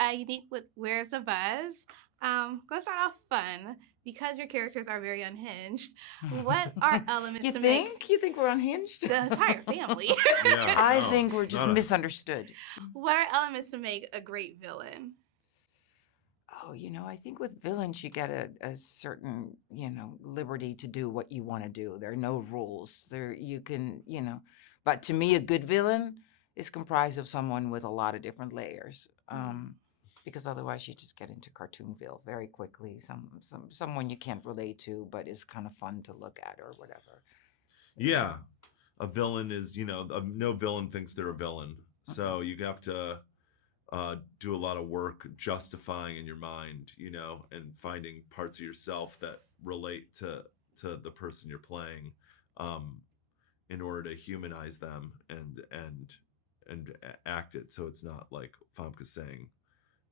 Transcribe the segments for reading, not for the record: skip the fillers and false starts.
Unique with Where's the Buzz? Gonna start off fun because your characters are very unhinged. What are elements You to think? make You think we're unhinged? the entire family? Yeah, I no, think we're it's just not misunderstood. What are elements to make a great villain? Oh, I think with villains, you get a certain, liberty to do what you want to do. There are no rules. You can, but to me, a good villain is comprised of someone with a lot of different layers. Because otherwise you just get into Cartoonville very quickly. Someone you can't relate to, but is kind of fun to look at or whatever. Yeah, a villain is, no villain thinks they're a villain. So you have to do a lot of work justifying in your mind, and finding parts of yourself that relate to the person you're playing, in order to humanize them and act it so it's not like Famke's saying,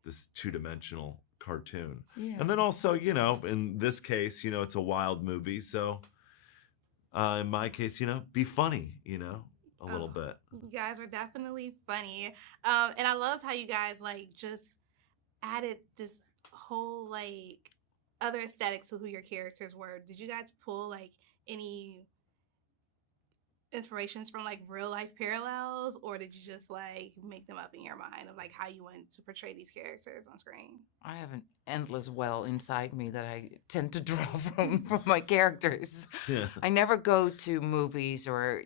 this two-dimensional cartoon. Yeah. And then also, in this case, it's a wild movie, so in my case, be funny, a little bit. You guys are definitely funny. And I loved how you guys just added this whole other aesthetic to who your characters were. Did you guys pull any inspirations from real life parallels, or did you just make them up in your mind of how you want to portray these characters on screen? I have an endless well inside me that I tend to draw from my characters. Yeah. I never go to movies or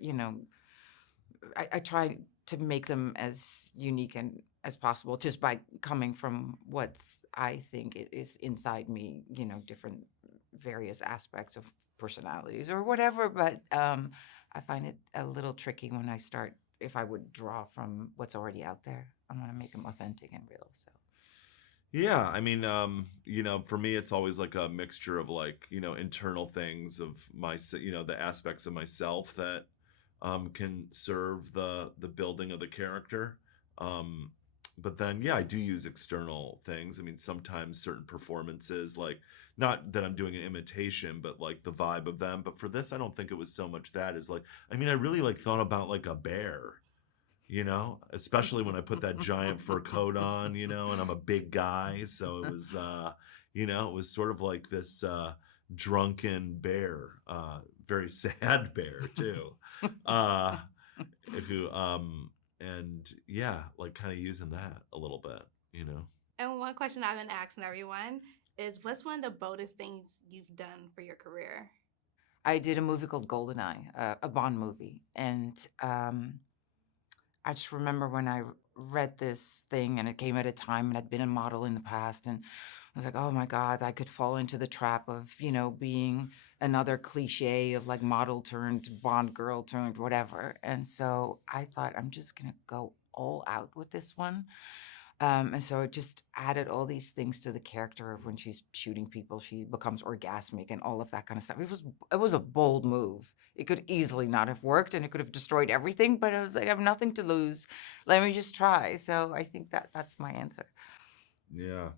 I try to make them as unique and as possible just by coming from what's I think it is inside me, different various aspects of personalities or whatever. But I find it a little tricky when I start, if I would draw from what's already out there. I want to make them authentic and real. So. Yeah, I mean, for me, it's always like a mixture of internal things of the aspects of myself that can serve the building of the character. But then, yeah, I do use external things. I mean, sometimes certain performances, not that I'm doing an imitation, but the vibe of them. But for this, I don't think it was so much that is I mean, I really thought about a bear, especially when I put that giant fur coat on, and I'm a big guy. So it was, it was sort of like this drunken bear, very sad bear too. Who and yeah, kind of using that a little bit, And one question I've been asking everyone is, what's one of the boldest things you've done for your career? I did a movie called Goldeneye, a Bond movie, and I just remember when I read this thing, and it came at a time, and I'd been a model in the past, and I was like, oh my God, I could fall into the trap of, being another cliche of model turned Bond girl turned whatever. And so I thought, I'm just going to go all out with this one. And so it just added all these things to the character of when she's shooting people, she becomes orgasmic and all of that kind of stuff. It was a bold move. It could easily not have worked and it could have destroyed everything, but it was I have nothing to lose. Let me just try. So I think that's my answer. Yeah.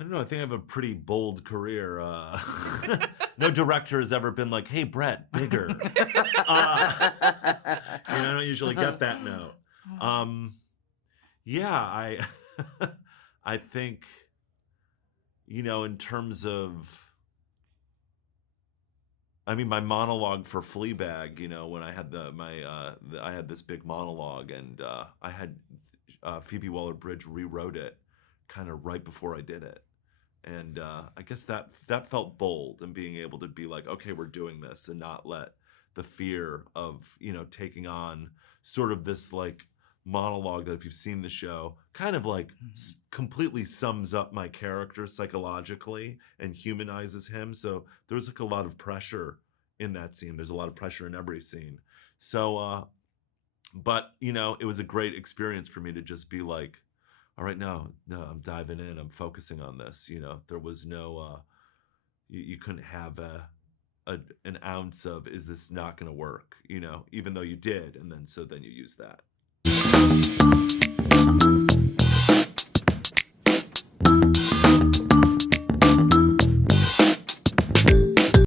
I don't know. I think I have a pretty bold career. No director has ever been like, "Hey, Brett, bigger." I don't usually get that note. Yeah, I think, in terms of, I mean, my monologue for Fleabag, when I had I had this big monologue, and I had Phoebe Waller-Bridge rewrote it kind of right before I did it. And I guess that felt bold, and being able to be like, okay, we're doing this, and not let the fear of, taking on sort of this monologue that, if you've seen the show, kind of completely sums up my character psychologically and humanizes him. So there was a lot of pressure in that scene. There's a lot of pressure in every scene. So, but it was a great experience for me to just be like, all right, no, I'm diving in. I'm focusing on this. There was no, you couldn't have an ounce of, is this not going to work? Even though you did. And then you use that.